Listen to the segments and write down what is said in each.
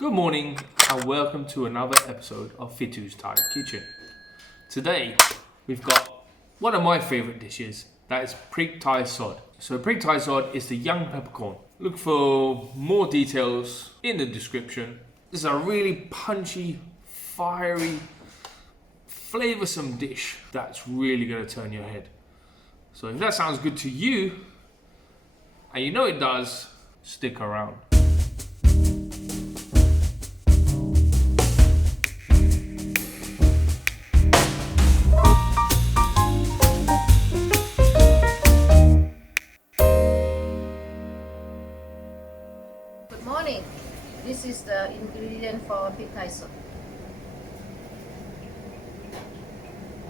Good morning and welcome to another episode of Phi Tou's Thai Kitchen. Today we've got one of my favourite dishes, that is Prig Thai Sod. So Prig Thai Sod is the young peppercorn. Look for more details in the description. This is a really punchy, fiery, flavoursome dish that's really going to turn your head. So if that sounds good to you, and you know it does, stick around. Good morning. This is the ingredient for Prig Thai Sod.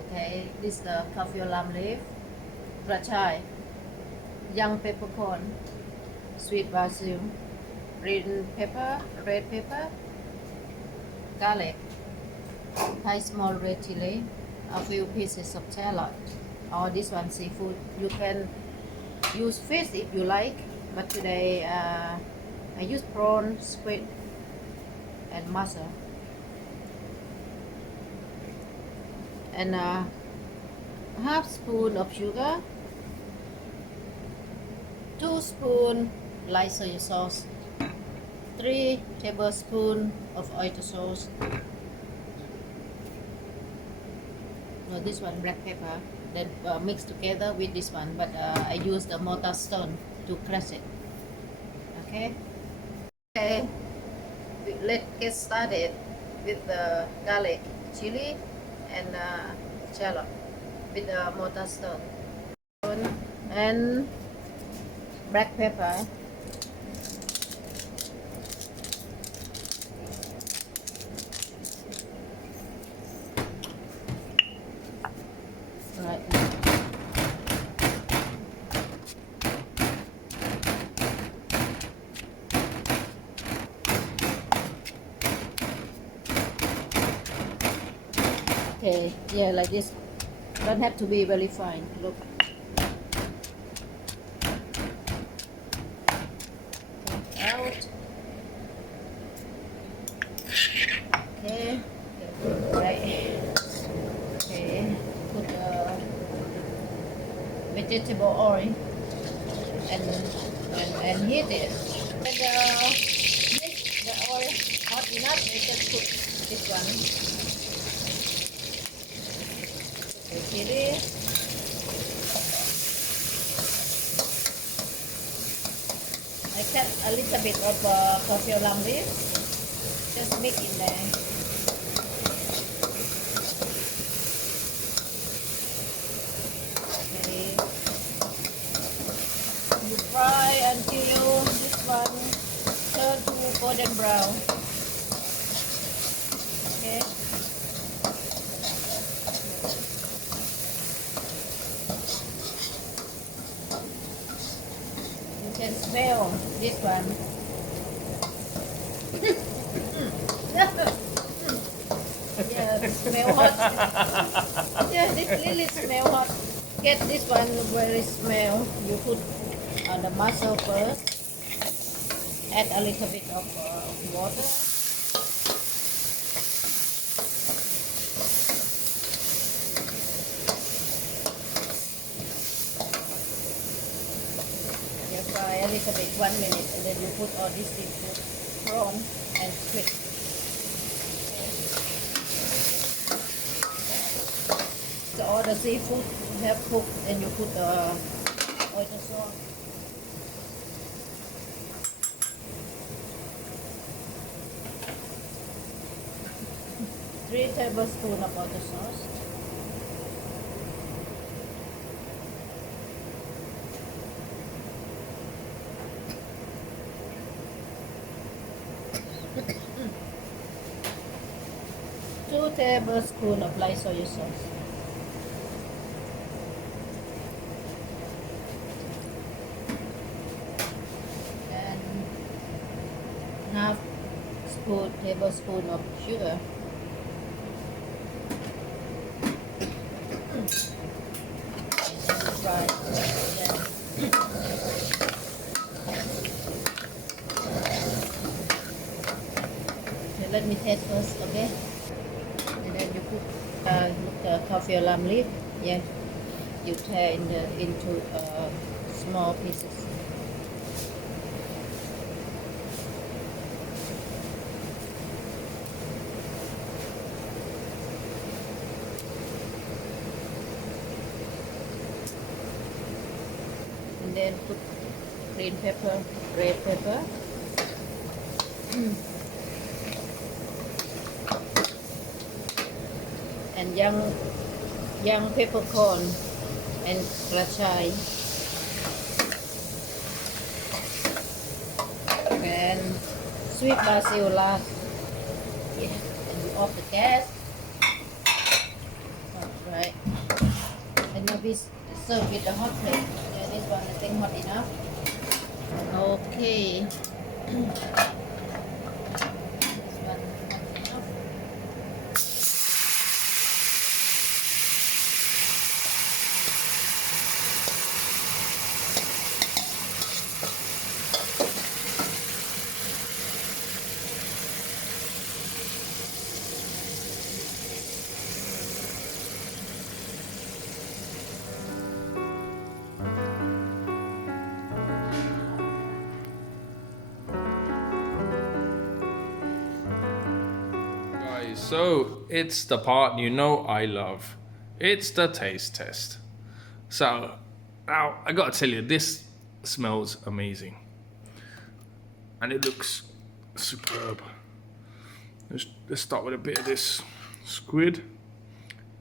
Okay, this is the Kaffir lamb leaf, krachai, young peppercorn, sweet basil, green pepper, red pepper, garlic, Thai small red chili, a few pieces of shallot, or this one seafood. You can use fish if you like, but today I use prawn, squid, and mussel. And half spoon of sugar, 2 spoons light soy sauce, 3 tablespoons of oyster sauce. No, this one black pepper. Then mix together with this one, but I use the mortar stone to crush it. Okay. Okay. Let's get started with the garlic, chili, and shallot with the mortar stone and black pepper. Right. Okay, yeah, like this. Don't have to be very fine. Look. Take out. Okay. Right. Okay. Put the vegetable oil and heat it. And make the oil hot enough. You just put this one. The chili, I cut a little bit of Kaffir lamb leaf, just mix in there. Okay. You fry until this one turn to golden brown. Okay. Can smell this one. Yeah, smell hot. Yeah, this really smell hot. Get this one very smell. You put the mussel first. Add a little bit of water. Fry a little bit, 1 minute, and then you put all this seafood, prawn and squid. So all the seafood you have cooked, then you put the oyster sauce. Three tablespoons of oyster sauce. Two tablespoons of light soy sauce. And half tablespoon of sugar. Fry. Yeah. let me taste first, okay? And then you put the kaffir lamb leaf. Yeah, you tear into small pieces. And then put green pepper, red pepper. And young peppercorn and krachai. And sweet basil last. Yeah, and you off the gas. Alright. And now we serve with the hot plate. Yeah, this one I think hot enough. Okay. This one hot enough. So it's the part you know I love. It's the taste test. So now I gotta tell you, this smells amazing. And it looks superb. Let's start with a bit of this squid.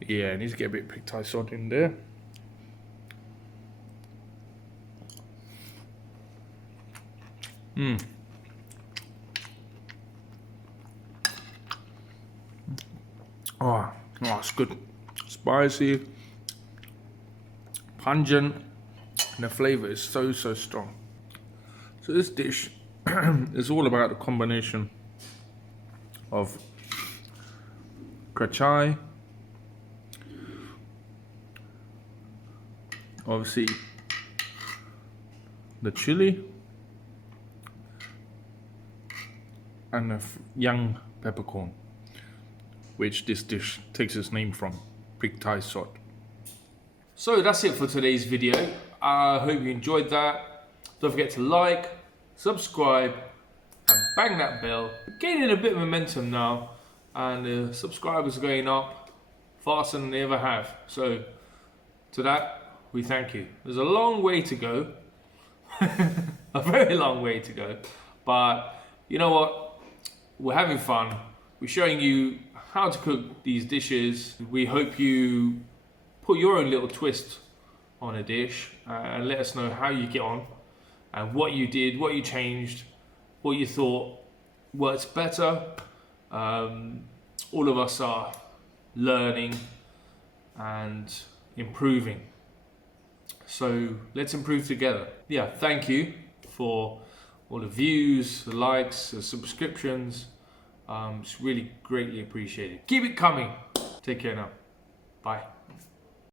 Yeah, I need to get a bit of Prig Thai Sod in there. Oh, it's good. Spicy, pungent, and the flavour is so strong. So this dish is all about the combination of krachai, obviously the chili, and the young peppercorn, which this dish takes its name from, Prig Thai Sod. So that's it for today's video. I hope you enjoyed that. Don't forget to like, subscribe, and bang that bell. We're gaining a bit of momentum now, and the subscribers are going up faster than they ever have. So to that, we thank you. There's a long way to go, a very long way to go, but you know what? We're having fun. We're showing you how to cook these dishes. We hope you put your own little twist on a dish and let us know how you get on and what you did, what you changed, what you thought works better. All of us are learning and improving. So let's improve together. Yeah, thank you for all the views, the likes, the subscriptions. It's really greatly appreciated. Keep it coming. Take care now. Bye.